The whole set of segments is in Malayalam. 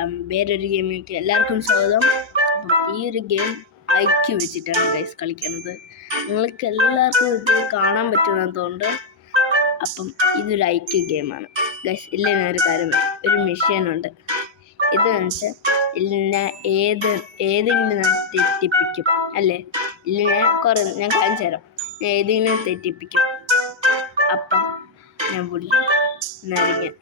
വേറൊരു ഗെയിമിലേക്ക് എല്ലാവർക്കും സ്വാഗതം. അപ്പം ഈ ഒരു ഗെയിം ഐക്യു വെച്ചിട്ടാണ് ഗൈസ് കളിക്കുന്നത്. നിങ്ങൾക്ക് എല്ലാവർക്കും ഇത് കാണാൻ പറ്റുന്നതുകൊണ്ട് അപ്പം ഇതൊരു ഐക്യു ഗെയിമാണ് ഗൈസ്. ഇല്ലെങ്കിൽ ഒരു കാര്യം, ഒരു മെഷീനുണ്ട്. ഇതെന്ന് വെച്ചാൽ ഇല്ലിനെ ഏതെങ്കിലും തെറ്റിപ്പിക്കും അല്ലേ. ഇല്ലിനെ ഞാൻ കാണിച്ചു തരാം. ഞാൻ ഏതെങ്കിലും തെറ്റിപ്പിക്കും. അപ്പം ഞാൻ പുള്ളി നാരങ്ങ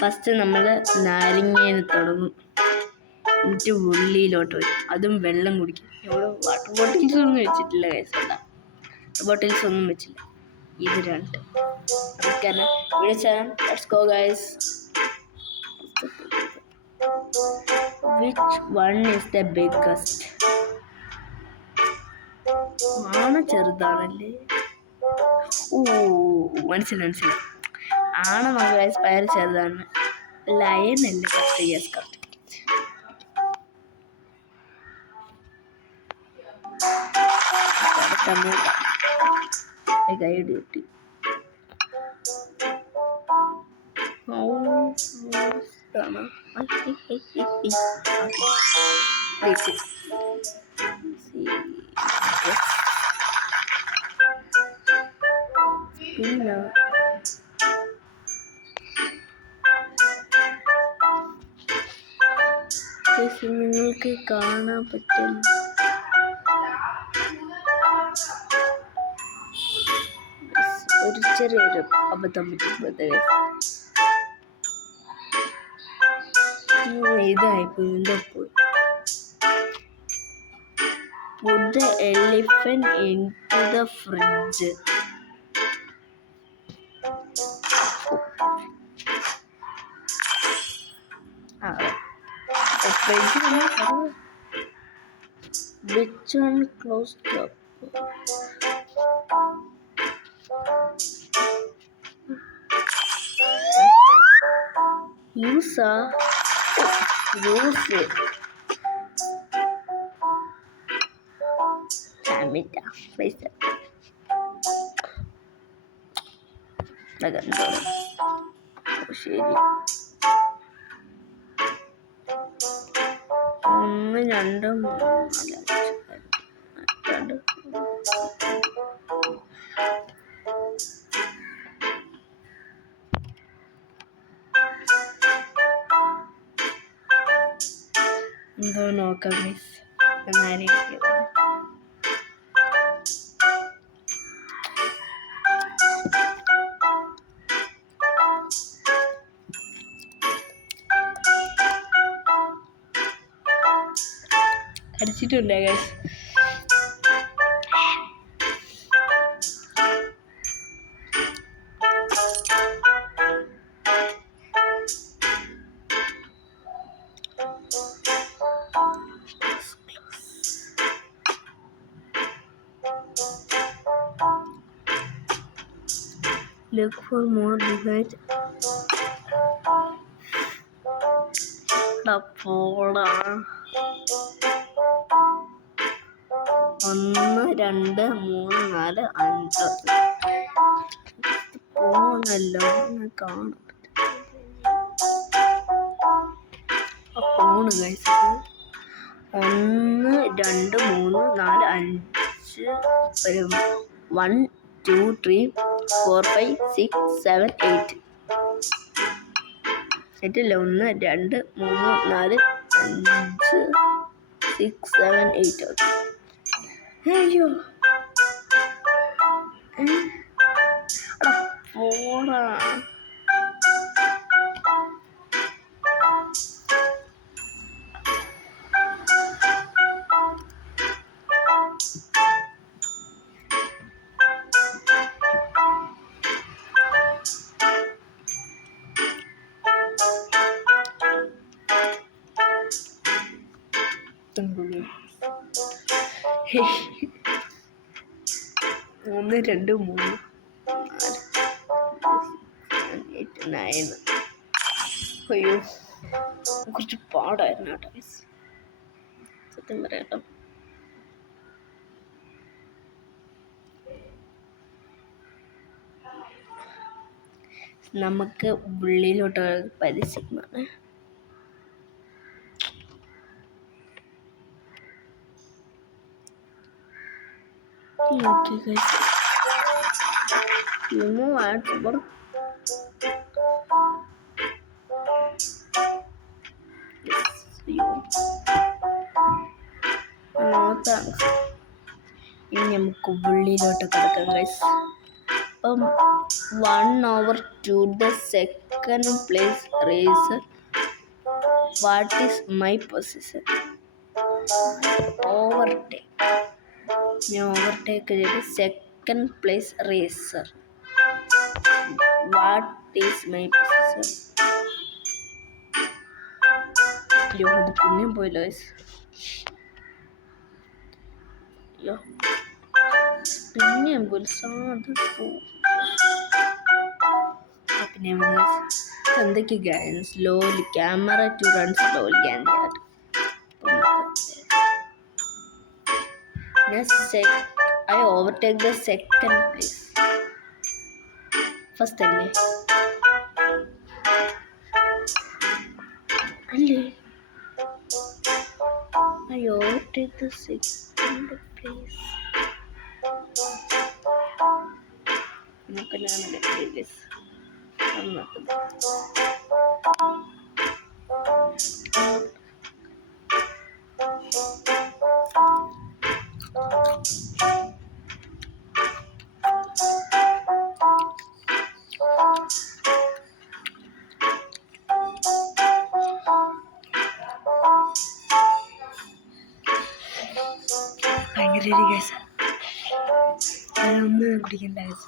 ഫസ്റ്റ് നമ്മൾ നാരങ്ങേനെ തുടങ്ങും, എന്നിട്ട് ഉള്ളിയിലോട്ട് വരും. അതും വെള്ളം കുടിക്കും. ഇവിടെ വാട്ടർ ബോട്ടിൽസ് ഒന്നും വെച്ചിട്ടില്ല ഗൈസ്. ബോട്ടിൽസ് ഒന്നും വെച്ചില്ല. ഇത് രണ്ട് let's go guys. Which one is the biggest? ചെറുതാണല്ലേ. മനസ്സിലായി. ആണ് നമുക്ക് ഗൈസ് പയർ ചെറുതാണ്. ലയൻ അല്ലേ കറക്റ്റ്? Yes correct. ഗൈഡ് കിട്ടി. പിന്നെ നിങ്ങൾക്ക് കാണാൻ പറ്റും. ഒരു ചെറിയൊരു അബദ്ധം പറ്റുന്നത് ഇതായിപ്പോയി. എന്തോ പോയി. Put the elephant into the fridge. Which one closed up? Use it. Damn it. Place it. ശരി. 1 2 3 4 എന്തോ നോക്കാം മിസ്. അടിച്ചിട്ടുണ്ട് guys. Look for more device. പോടാ. 1 2 3 4 5 പോണല്ലോ. കാണാൻ പോണ് ഗൈസ്. 1 2 3 4 5 1 2 3 4 5 6 7 8 സെറ്റില്ല. 1 2 3 4 5 6 7 8. അയ്യോ പോടാ. ഒന്ന് 2 3 4 8 9. അയ്യോ കുറച്ച് പാടായിരുന്നു കേട്ടോ സത്യം പറയാട്ടോ. നമുക്ക് ഉള്ളിലോട്ട് പരിചയമാണ്. Okay, guys. Remove ads, but yes, you. No thanks. ഇനി നമുക്ക് ഉള്ളിലോട്ട് കിടക്കാം ഗൈസ്. അപ്പം 1/2 the second place racer. What is my position? Overtake. ഞാൻ ഓവർടേക്ക് ചെയ്ത് second place racer. What is my position? ഇത് പുണ്യം പോയല്ലോ ഗൈസ്. പിന്നെയും പിന്നെ എന്തൊക്കെ slowly camera to run slowly and I overtake the second place. First അല്ലേ I overtake the second place. നമുക്ക് ഞാനല്ലേ പ്ലേസ് ഭയങ്കര കേസ്. അതൊന്നും കുടിക്കണ്ട case.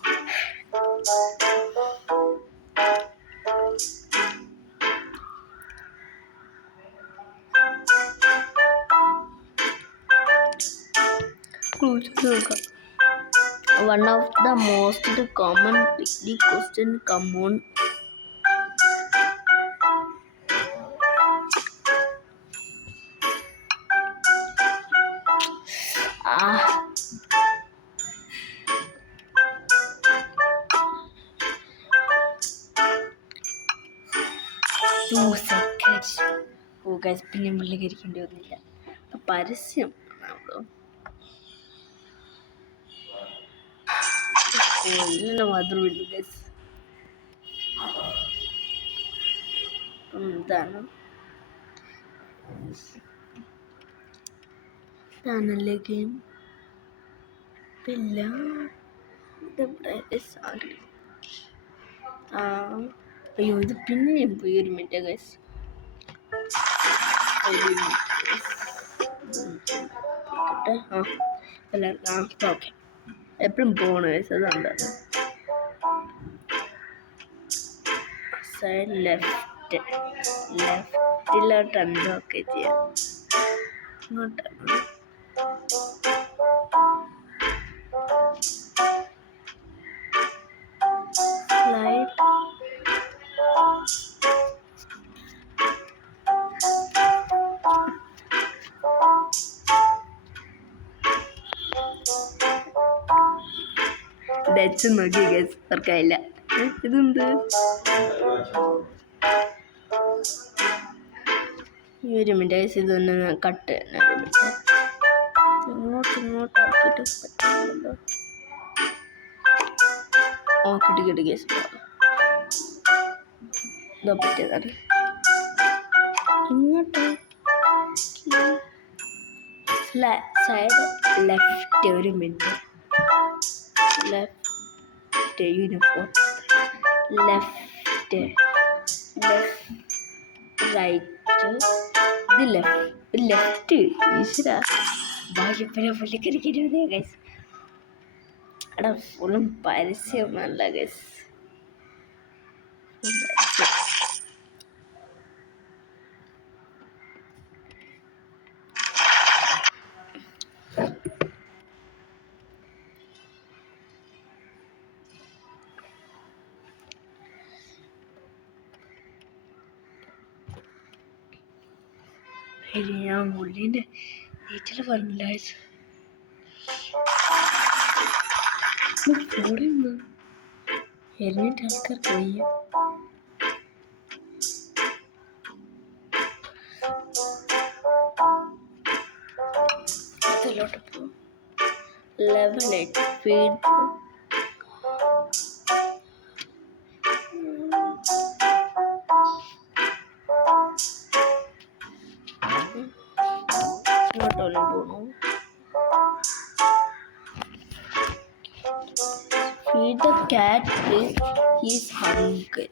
One of the most common weekly question come on. പിന്നെ മുള്ളികരിക്കേണ്ടി വന്നില്ല. പരസ്യം മാത്രം ഇതാണല്ലേ ഗെയിം. ഇല്ല അയ്യോ ഇത് പിന്നെയും പോയി. ഒരു മിനിറ്റ് ഗൈസ്. ഓക്കെ എപ്പോഴും പോകണം ഗൈസ്. അതുകൊണ്ട് സൈഡ് ലെഫ്റ്റിലോട്ട് എന്തൊക്കെ ചെയ്യാം. ഇങ്ങോട്ടാണ് സ്ലൈഡ്. ഡച്ച് നോക്കി ഗൈസ് വർക്കായില്ല. ഇതെന്ത് ഈ ഒരു മിനിറ്റ് ഗൈസ്. ഇതൊന്ന് കട്ട് ഒരു മിനിറ്റ്. ഇങ്ങോട്ട് ആക്കിയിട്ട് പറ്റുന്നുണ്ടല്ലോ. കിട്ടി ഗൈസ്. ഇതോ പറ്റിയതാണ്. ഇങ്ങോട്ട് സൈഡ് ലെഫ്റ്റ്. ഒരു minute. Left uniform. Left right. ഇത് ലെഫ്റ്റ്. ഈശ്വര ഭാഗ്യപ്പന പുള്ളിക്കരിക്കരുതേ ഗൈസ്. എടാ ഫുള്ളും പരസ്യമല്ല ഗൈസ്. ഞാൻ മുള്ളിൻ്റെ വീട്ടിൽ പറഞ്ഞില്ല ഫോണിന്ന് ഹെൽമെറ്റ് ആൾക്കാർക്ക് വയ്യ. അതിലോട്ട് പോകും. level 8 feed. Not only Bono. Feed the cat, please. He's hungry.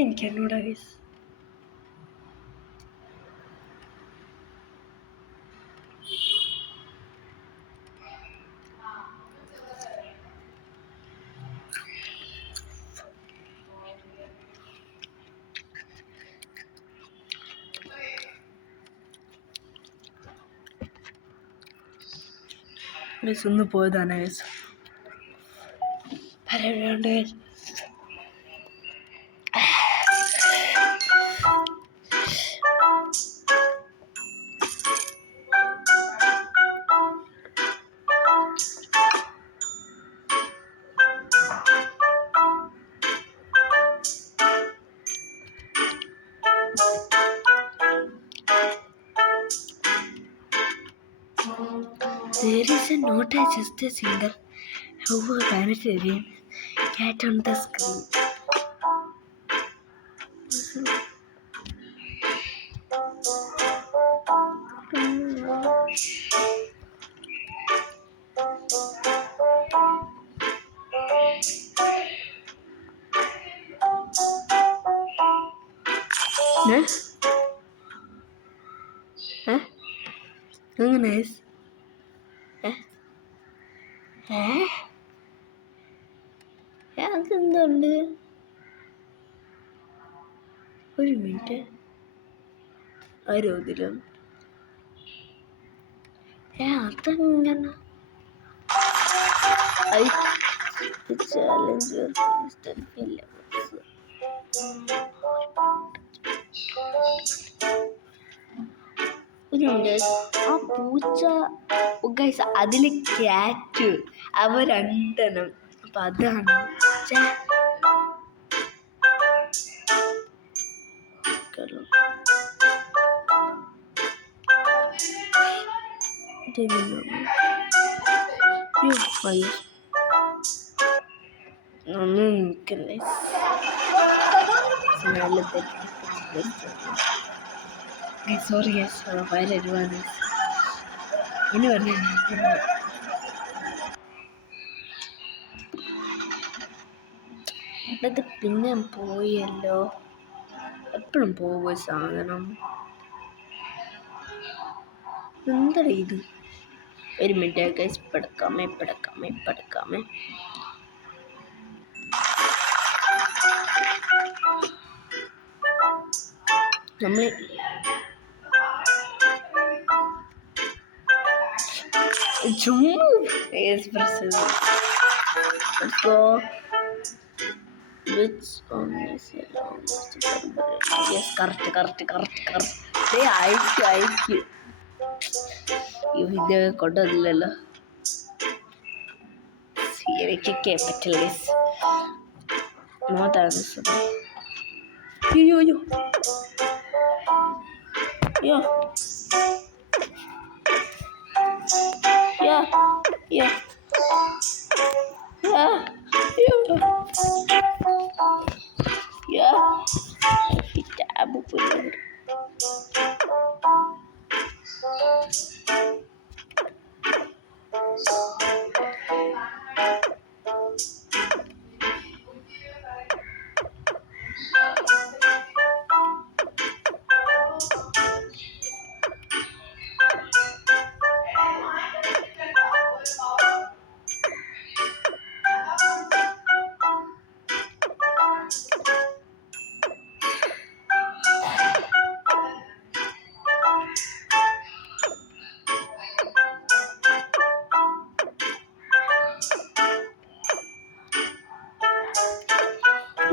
എനിക്കെന്നോടാ ഗൈസ് ഗൈസ് ഒന്ന് പോയതാണ് ഗൈസ് പറയാണ്ട് guys There is not just a single humanitarian cat on the screen. Nice. അതെന്തുണ്ട് ഒരു മിനിറ്റ് ആരോതിലും അതെങ്ങനെ ചാലഞ്ച് ഇല്ല ആ പൂച്ച ഗൈസ് അതില് ക്യാറ്റ് അവ രണ്ടെണ്ണം അപ്പൊ അതാണ് സോറി ഗൈസ് വയലരുവാണ് ഇനി പറഞ്ഞു ഇത് പിന്നെ പോയല്ലോ എപ്പോഴും പോവുക സാധനം എന്താ ഇത് ഒരു മിനിറ്റ് ഗൈസ് പെടക്കാമേ നമ്മൾ ചുമ്മാ let's go which one is yes correct അയക്ക് ഇത് കൊണ്ടല്ലോ എനിക്ക് പറ്റില്ല നോട്ടാണ് അയ്യോ Yeah. Kita abu punya.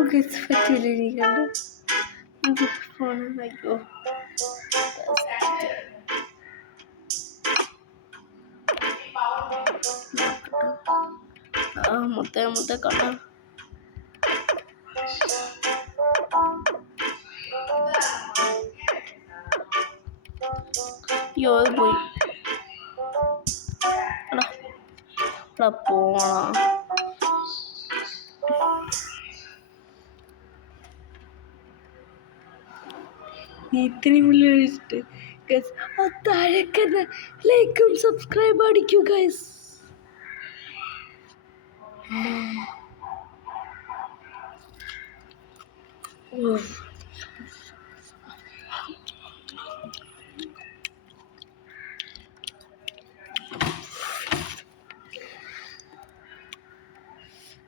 It's fertility. This phone, like, oh. മുത്തേ കട അയ്യോ അത് പോയി പോണ ഇത്രയും വലിയ വെച്ചിട്ട് ഗൈസ് താഴേക്കന്നെ ലൈക്കും സബ്സ്ക്രൈബ് അടിക്കൂ ഗൈസ്.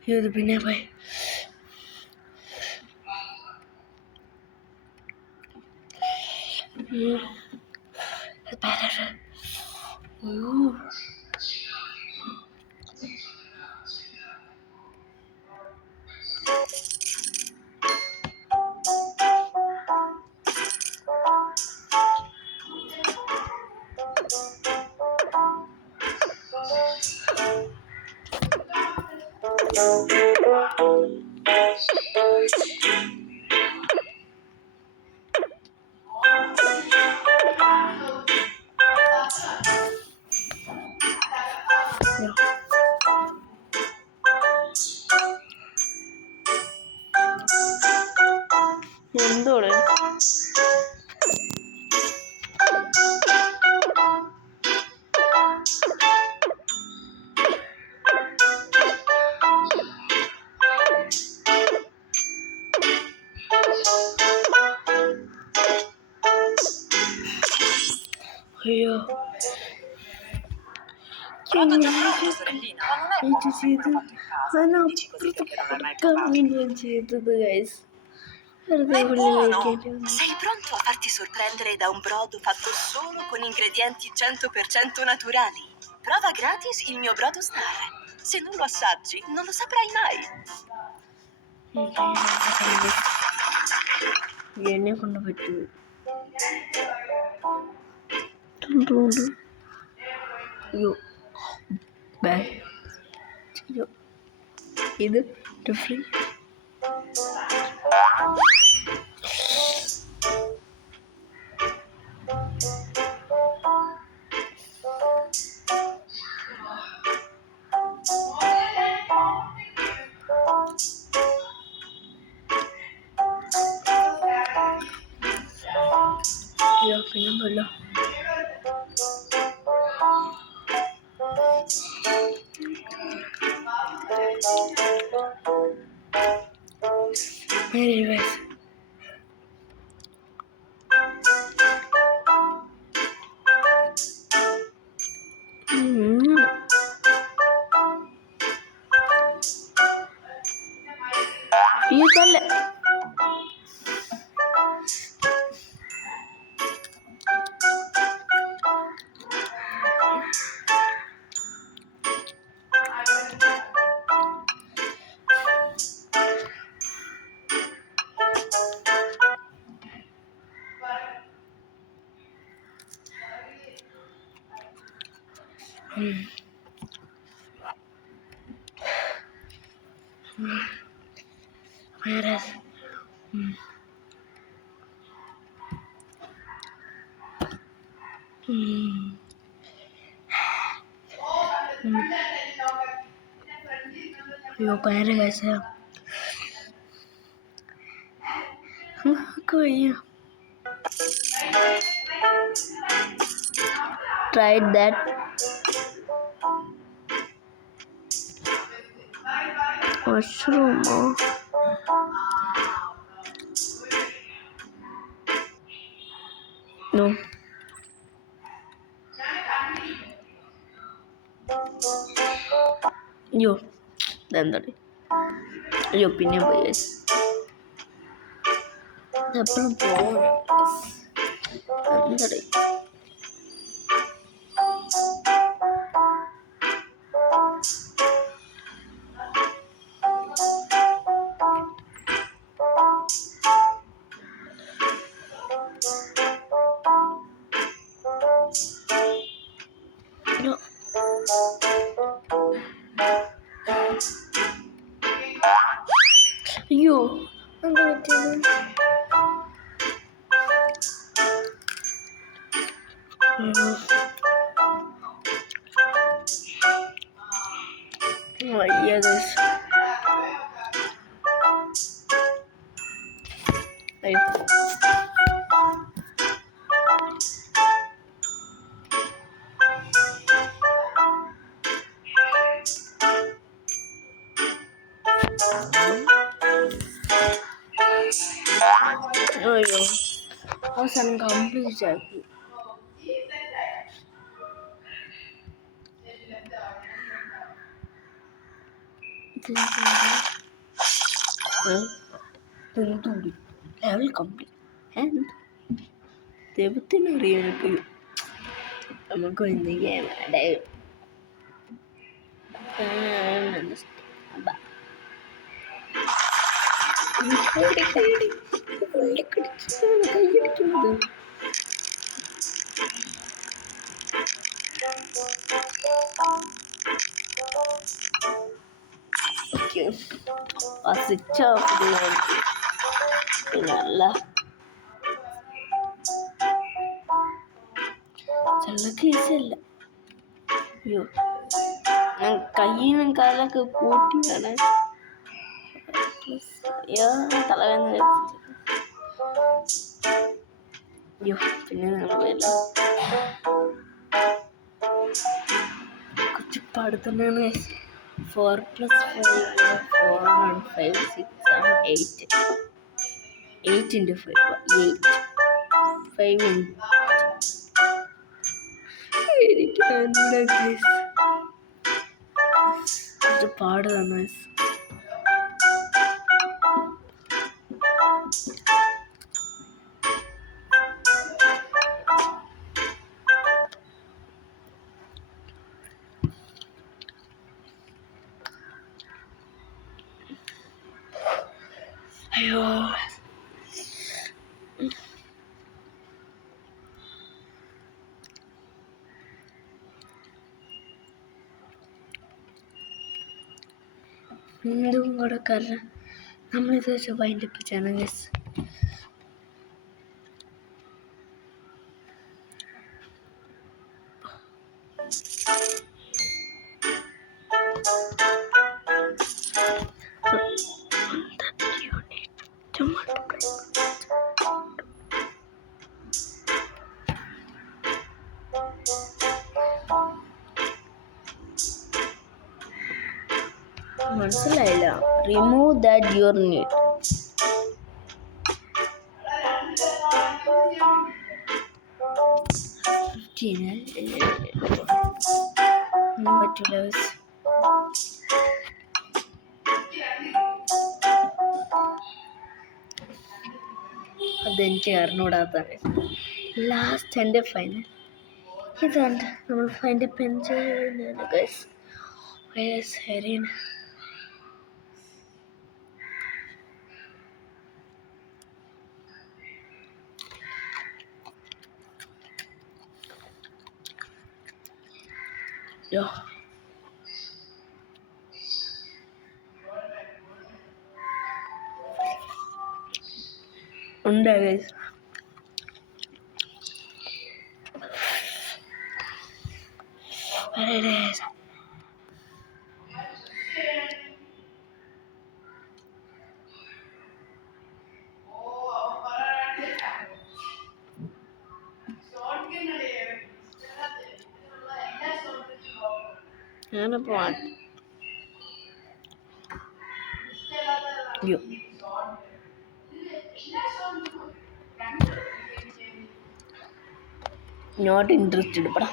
ഇത് പിന്നെ പോയി എന്തോടെ അയ്യോ ചെയ്തത് guys. Sei pronto a farti sorprendere da un brodo fatto solo con ingredienti 100% naturali? Prova gratis il mio brodo star. Se non lo assaggi, non lo saprai mai. എന്നെ കൊണ്ട് പറ്റൂ. ഇത് ഡിഫറെന്റ് പിന്നൊന്നുമില്ല. Anyways, ഇതല്ലേ Whereas yo kayaknya guys ya aku ya tried that mushroom no yo dan tadi yo pinnya guys belum pohon tadi അയ്യോ എന്താ പറ്റിയത്? വയ്യ ഗൈസ്. അയ്യോ അയ്യോ അവസാനം കംപ്ലീറ്റ് ആക്കി. എന്തൂടി ലെവൽ കംപ്ലീറ്റ് ദൈവത്തിനറിയാം. എനിക്ക് നമുക്ക് എന്തെങ്കിലും കൈയടിക്കുന്നത്. സ്വിച്ച് ഓഫ് പിന്നല്ല ചില കേസല്ല. അയ്യോ ഞാൻ കയ്യിനും കാലൊക്കെ കൂട്ടിയാണ് തലവേദന. അയ്യോ പിന്നെ നിങ്ങൾ പോയല്ല. കുറച്ച് പാടുത്തന്നെയാണ്. 4 + 5 4 and 5 6 and 8 8 into 5 8 5 എനിക്ക് കുറച്ച് പാട് തന്നെ. അയ്യോ എന്തും കൂടെ കാരണം നമ്മളിത് വെച്ച് വൈൻഡപ്പിച്ചാണ് ഗൈസ്. മനസ്സിലായില്ല. Remove that your need. പറ്റില്ല. അതെനിക്ക് അറിഞ്ഞൂടാത്താണ്. ലാസ്റ്റ് എൻ്റെ ഫൈനൽ ഇതാണ്. നമ്മൾ ഫൈനൽ പെൻഷൻ ഗൈസ്. ശരിയാണ്. ഉണ്ട് ഗൈസ്. ഞാനപ്പോ നോട്ട് ഇൻട്രസ്റ്റഡ് പടാ.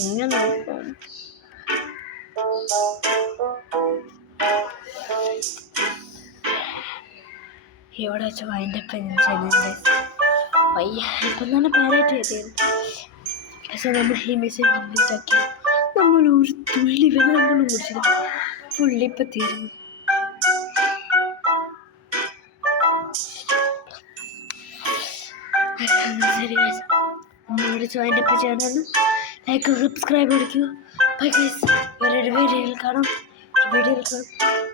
എങ്ങനെ ഇവിടെ വെച്ച് അതിൻ്റെ പെൻഷനുണ്ട്. വയ്യ ഇപ്പം തന്നെ പാരായിട്ട് ചെയ്തത്. പക്ഷെ നമ്മൾ ഈ മിഷൻ കംപ്ലീറ്റ് ആക്കി. നമ്മൾ ഒരു തുള്ളി വെള്ളം പോലും കുടിച്ചില്ല. ഫുള്ളി ഇപ്പം തീരുന്നു. ശരി നമ്മുടെ ചാനൽ ലൈക്ക് സബ്സ്ക്രൈബ് അടിക്കൂ. ബൈ ഗൈസ്, വേറൊരു വീഡിയോയിൽ കാണാം.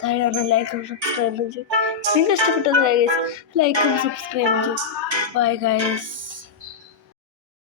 താഴെ ലൈക്കും സബ്സ്ക്രൈബും ചെയ്യും. നിങ്ങൾക്ക് ഇഷ്ടപ്പെട്ടത് ഗൈസ് ലൈക്കും സബ്സ്ക്രൈബും ചെയ്യും. Bye guys.